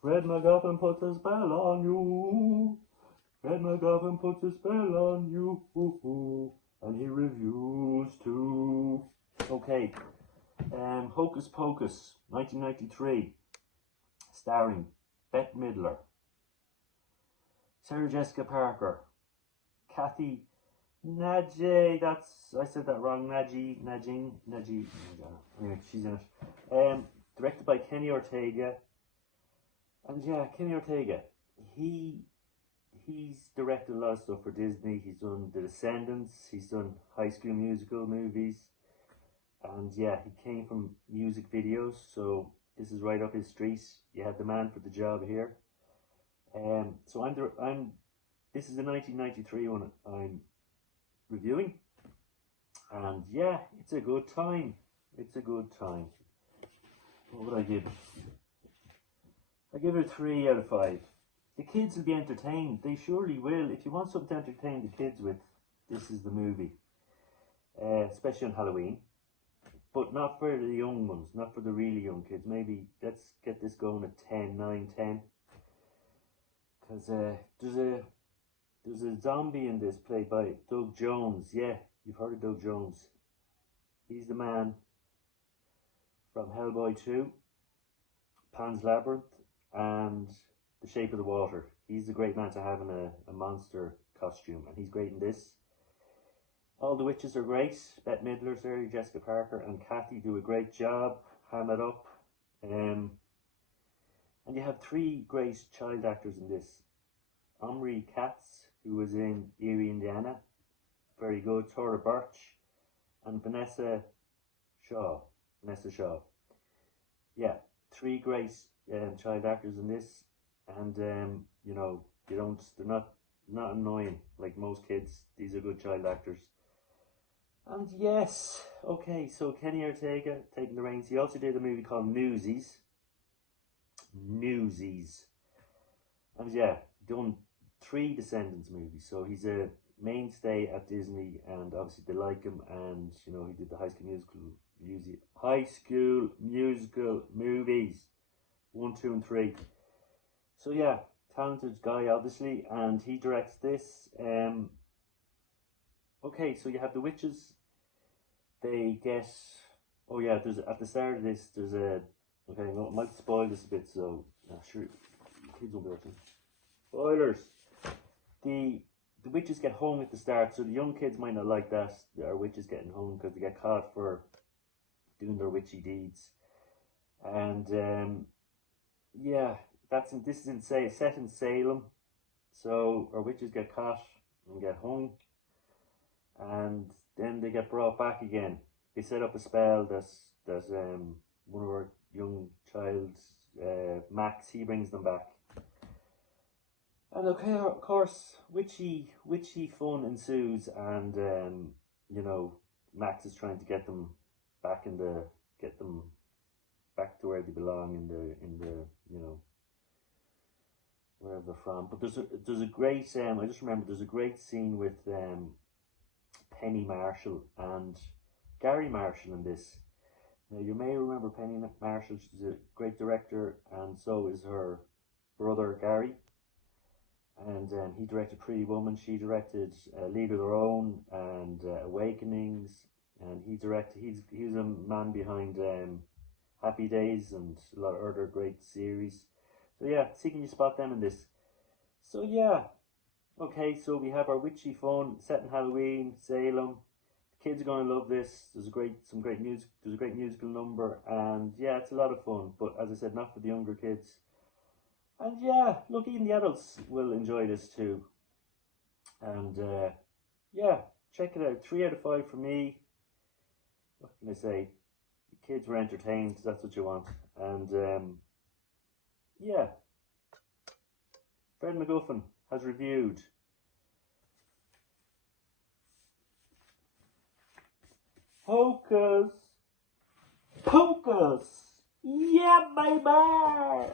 Fred MacGuffin puts a spell on you. Fred MacGuffin puts a spell on you. And he reviews too. Okay. Hocus Pocus, 1993. Starring Bette Midler, Sarah Jessica Parker, Kathy Najee, I said that wrong, Najee, anyway, she's in it. Directed by Kenny Ortega, and yeah, Kenny Ortega, he's directed a lot of stuff for Disney. He's done The Descendants, he's done High School Musical movies, and yeah, he came from music videos, so this is right up his street. You had the man for the job here. So this is the 1993 one I'm reviewing, and yeah, it's a good time. It's a good time. What would I give it? I give it a 3 out of 5. The kids will be entertained. They surely will. If you want something to entertain the kids with, this is the movie. Especially on Halloween. But not for the young ones, not for the really young kids. Maybe let's get this going at 10, 9, 10. Because there's a zombie in this played by Doug Jones. Yeah, you've heard of Doug Jones. He's the man from Hellboy 2, Pan's Labyrinth, and The Shape of the Water. He's a great man to have in a monster costume, and he's great in this. All the witches are great. Bette Midler, Sarah Jessica Parker, and Kathy do a great job. Ham it up. And you have 3 great child actors in this. Omri Katz, who was in Erie, Indiana. Very good. Tora Birch. And Vanessa Shaw. Yeah, 3 great child actors in this. And, you know, they're not annoying like most kids. These are good child actors. And yes, okay, so Kenny Ortega taking the reins. He also did a movie called Newsies. And yeah, done 3 Descendants movies. So he's a mainstay at Disney, and obviously they like him. And you know, he did the High School Musical movies 1, 2, and 3. So yeah, talented guy obviously, and he directs this. Okay, so you have the witches. They get, oh yeah, there's at the start of this, there's a, okay, I might spoil this a bit, so sure, kids won't be watching. Spoilers. The witches get hung at the start, so the young kids might not like that. There are witches getting hung because they get caught for doing their witchy deeds, and yeah, this is set in Salem, so our witches get caught and get hung, and then they get brought back again. They set up a spell that one of our young childs, Max, he brings them back. And okay, of course, witchy fun ensues, and you know, Max is trying to get them back back to where they belong in the you know, wherever they're from. But there's a great I just remember there's a great scene with Penny Marshall and Gary Marshall in this. Now you may remember Penny Marshall. She's a great director, and so is her brother Gary. And he directed Pretty Woman. She directed League of Their Own and Awakenings. And he was a man behind Happy Days and a lot of other great series. So yeah, see, can you spot them in this? So yeah. Okay, so we have our witchy fun set in Halloween, Salem. The kids are going to love this. There's a great musical number, and yeah, it's a lot of fun. But as I said, not for the younger kids. And yeah, look, even the adults will enjoy this too. And yeah, check it out. 3 out of 5 for me. What can I say? The kids were entertained. That's what you want. And yeah, Fred MacGuffin has reviewed Hocus Pocus. Yeah, baby.